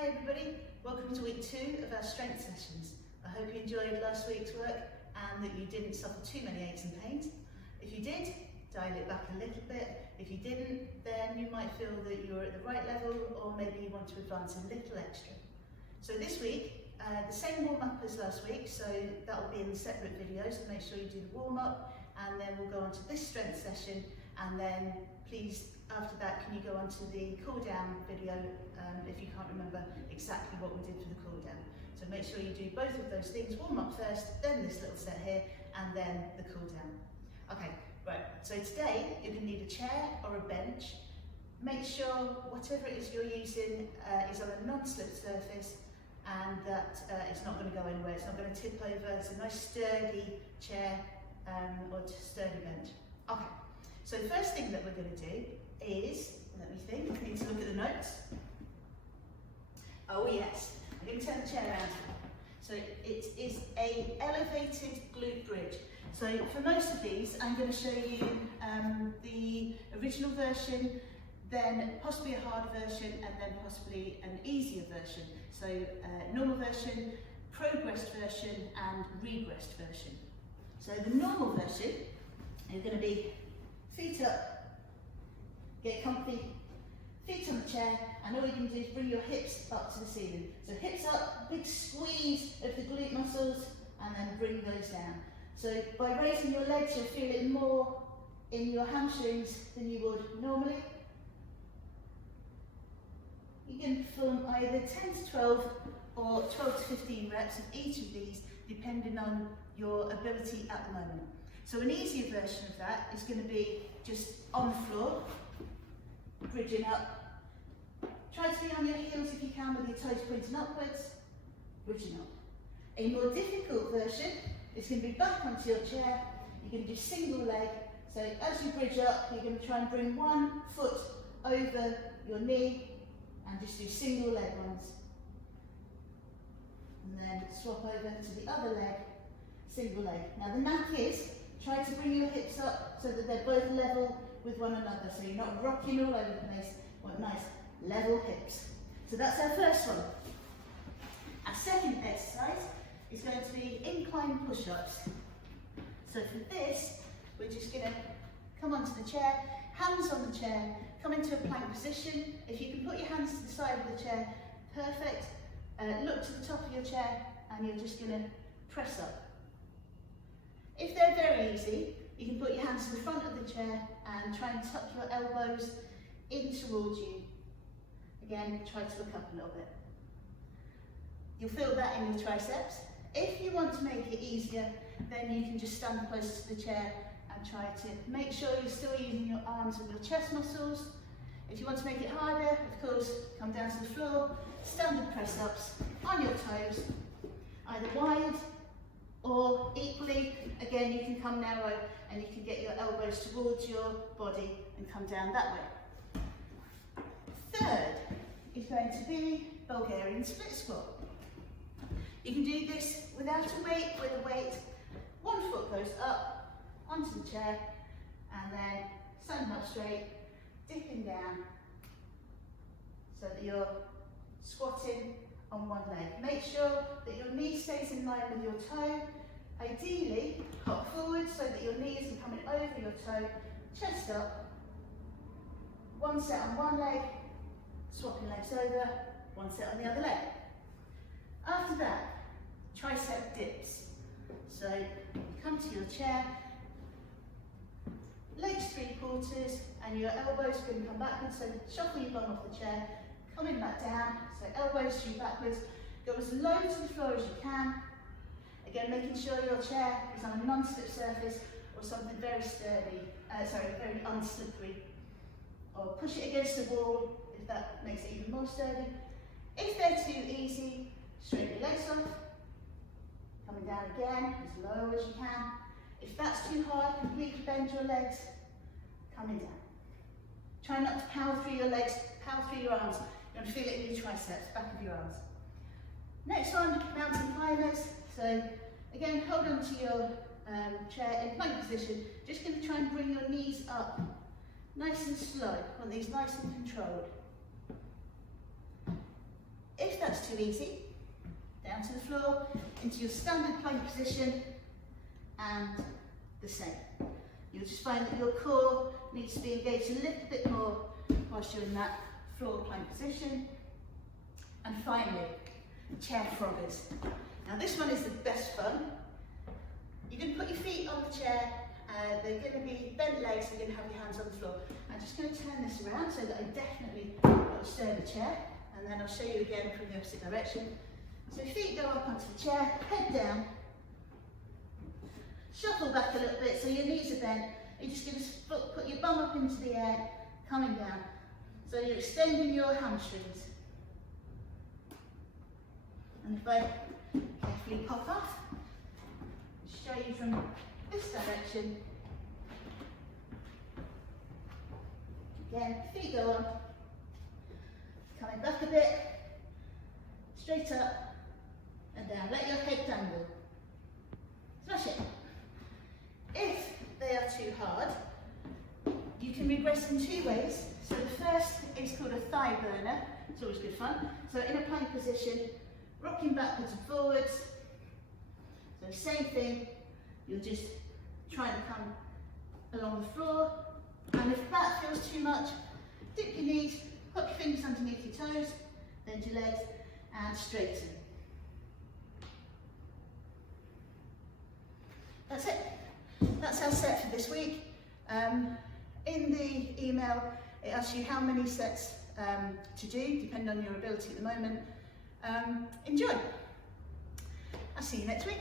Hi everybody, welcome to week 2 of our strength sessions. I hope you enjoyed last week's work and that you didn't suffer too many aches and pains. If you did, dial it back a little bit. If you didn't, then you might feel that you're at the right level or maybe you want to advance a little extra. So this week, the same warm-up as last week, so that'll be in separate videos, so make sure you do the warm-up and then we'll go on to this strength session, and then please after that can you go on to the cool-down video if you can't remember exactly what we did for the cool-down. So make sure you do both of those things, warm up first, then this little set here, and then the cool-down. Okay, right, so today you're going to need a chair or a bench. Make sure whatever it is you're using is on a non-slip surface and that it's not going to go anywhere, it's not going to tip over. It's a nice sturdy chair or sturdy bench. Okay, so the first thing that we're going to do is, let me think, I need to look at the notes. Oh yes, I'm going to turn the chair around. So it is a elevated glute bridge. So for most of these, I'm going to show you the original version, then possibly a harder version, and then possibly an easier version. So normal version, progressed version, and regressed version. So the normal version, you're going to be feet up, get comfy, feet on the chair, and all you can do is bring your hips up to the ceiling. So hips up, big squeeze of the glute muscles, and then bring those down. So by raising your legs, you'll feel it more in your hamstrings than you would normally. You can perform either 10 to 12 or 12 to 15 reps of each of these, depending on your ability at the moment. So an easier version of that is going to be just on the floor, bridging up. Try to be on your heels if you can with your toes pointing upwards, bridging up. A more difficult version is going to be back onto your chair. You're going to do single leg. So as you bridge up, you're going to try and bring one foot over your knee and just do single leg ones. And then swap over to the other leg, single leg. Now the knack is, try to bring your hips up so that they're both level with one another, so you're not rocking all over the place. Want nice level hips. So that's our first one. Our second exercise is going to be incline push-ups. So for this, we're just going to come onto the chair, hands on the chair, come into a plank position. If you can put your hands to the side of the chair, perfect. Look to the top of your chair and you're just going to press up. If they're very easy, you can put your hands to the front of the chair and try and tuck your elbows in towards you. Again, try to look up a little bit. You'll feel that in your triceps. If you want to make it easier, then you can just stand close to the chair and try to make sure you're still using your arms and your chest muscles. If you want to make it harder, of course, come down to the floor, standard press-ups on your toes, either wide or equally. Again, you can come narrow and you can get your elbows towards your body and come down that way. Third is going to be Bulgarian split squat. You can do this without a weight, with a weight. One foot goes up onto the chair and then standing up straight, dipping down so that you're squatting on one leg. Make sure that your knee stays in line with your toe. Ideally, hop forward so that your knees are coming over your toe, chest up. One set on one leg, swapping legs over, one set on the other leg. After that, tricep dips. So you come to your chair, legs 3/4, and your elbows are going to come backwards, so shuffle your bum off the chair, coming back down, so elbows shoot backwards, go as low to the floor as you can. Again, making sure your chair is on a non-slip surface or something very sturdy, very unslippery. Or push it against the wall if that makes it even more sturdy. If they're too easy, straighten your legs off, coming down again, as low as you can. If that's too hard, completely bend your legs, coming down. Try not to power through your legs, power through your arms. You're going to feel it in your triceps, back of your arms. Next one, mountain climbers. So again, hold on to your chair in plank position. Just going to try and bring your knees up, nice and slow. Want these nice and controlled. If that's too easy. Down to the floor, into your standard plank position, and the same. You'll just find that your core needs to be engaged a little bit more whilst you're in that floor plank position. And finally, chair froggers. Now this one is the best fun. You're going to put your feet on the chair, they're going to be bent legs, you're going to have your hands on the floor. I'm just going to turn this around so that I definitely got a sturdy chair, and then I'll show you again from the opposite direction. So feet go up onto the chair, head down, shuffle back a little bit so your knees are bent. You're just going to put your bum up into the air, coming down. So you're extending your hamstrings. And if I carefully pop off, show you from this direction. Again, feet go on, coming back a bit, straight up and down. Let your head dangle. Smash it. If they are too hard, you can regress in two ways. So the first is called a thigh burner. It's always good fun. So in a plank position, rocking backwards and forwards. So same thing, you'll just try and come along the floor. And if that feels too much, dip your knees, hook your fingers underneath your toes, bend your legs and straighten. That's it. That's our set for this week. In the email, it asks you how many sets to do, depending on your ability at the moment. Enjoy. I'll see you next week.